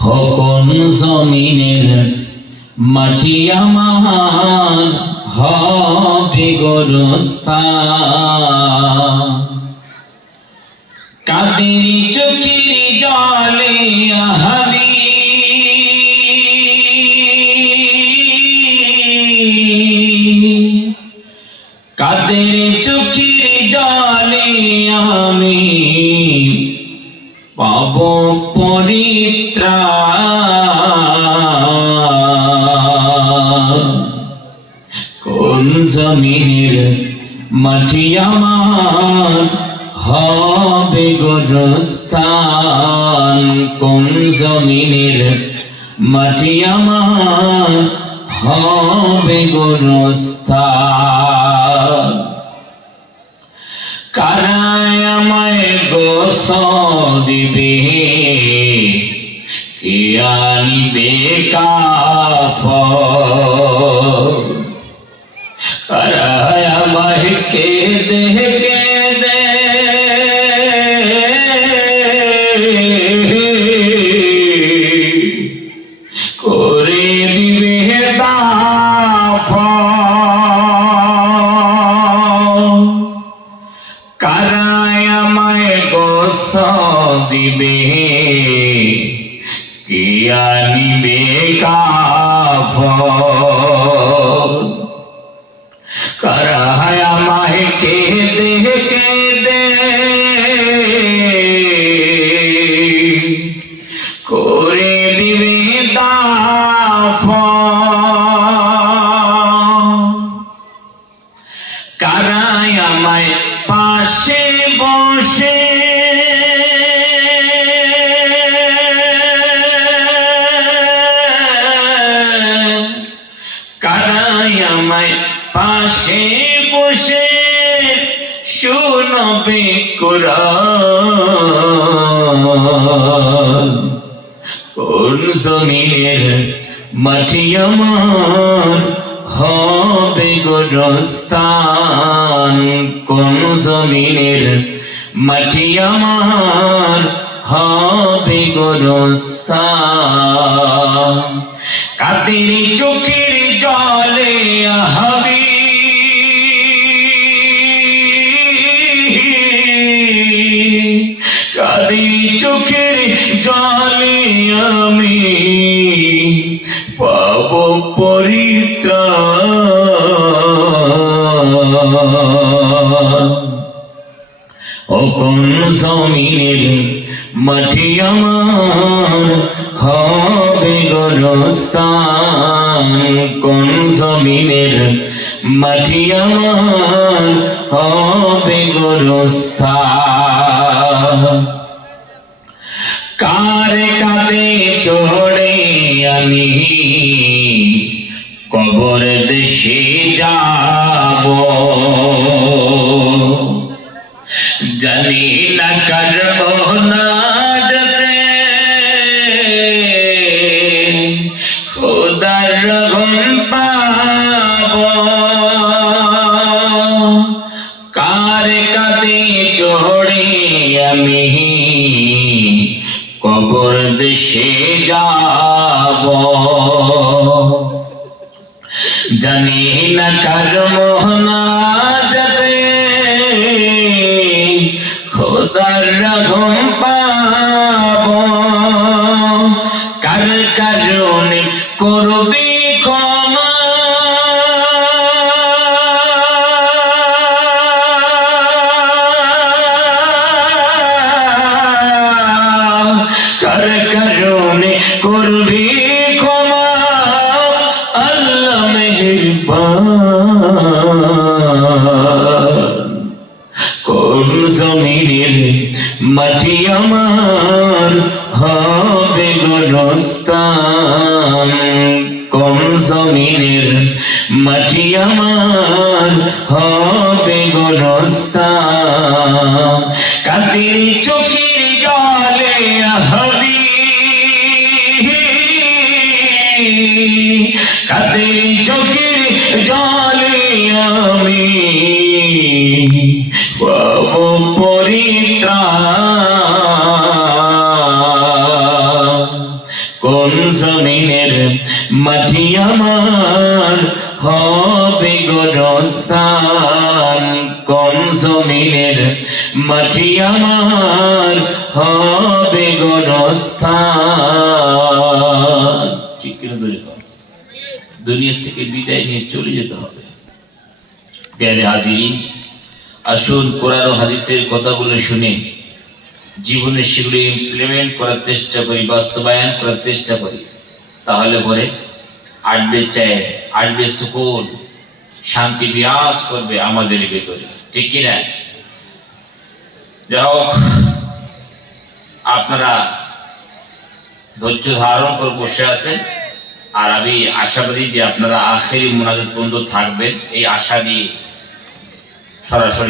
হকন জমিনের মাটি আমার হবে কাদের চোখের জলে আহারি পাব পরিত্রাণ কোন জমিনের মাটি আমার হবে গোরস্থান? কোন জমিনের মাটি আমার হবে গোরস্থান? কারায় আমায় গোস দিবে কে আনিবে কাফ কে দে কে দে করে দিবে দাফন কারায় আমায় গোস দিবে? কি আনিবে কাফ কারায় আমায় কে দে কে দে করে দিবে দাফন। শুনবে কোরআন। কোন জমিনের মাটি আমার হবে গোরস্থান? কোন জমিনের মাটি আমার হবে গোরস্থান? কাদের চোখের জলে হবি চোখের জলে আমি পাব পরিত্রাণ। ও কোন জমিনের মাটি আমার হবে গরস্থান কোন জমিনের মাটি আমার হবে গরস্থান কবর দেশে যাব। জানি না করব না কার কাঁধে চড়ে আমি কবর দেশে যাব। জানি না কার কার কারণে করবি কোন জমিনের মাটি আমার হবে গরস্থান? কোন জমিনের মাটি আমার হবে গরস্থান? কাতির চোখের জলে হবি কাদের চোখের জলে জমিনের মাটি আমার হবে গোরস্থান কোন জমিনের মাটি আমার হবে গোরস্থান। দুনিয়া থেকে বিদায় নিয়ে চলে যেতে হবে। প্যারে হাজিরিন, আসুন কোরআন হাদিসের কথাগুলো শুনে জীবনে সেগুলো ইমপ্লিমেন্ট করার চেষ্টা করি, বাস্তবায়ন করার চেষ্টা করি। তাহলে পরে আটবে চায়, আটবে সুকুন, শান্তি বিরাজ করবে আমাদের ভেতরে। ঠিক কিনা? যাই হোক, আপনারা ধৈর্য ধারণ করে বসে আছেন। আর আমি আশাবাদী যে আপনারা আখেরি মোনাজাত পর্যন্ত থাকবেন। এই আশা নিয়ে সরাসরি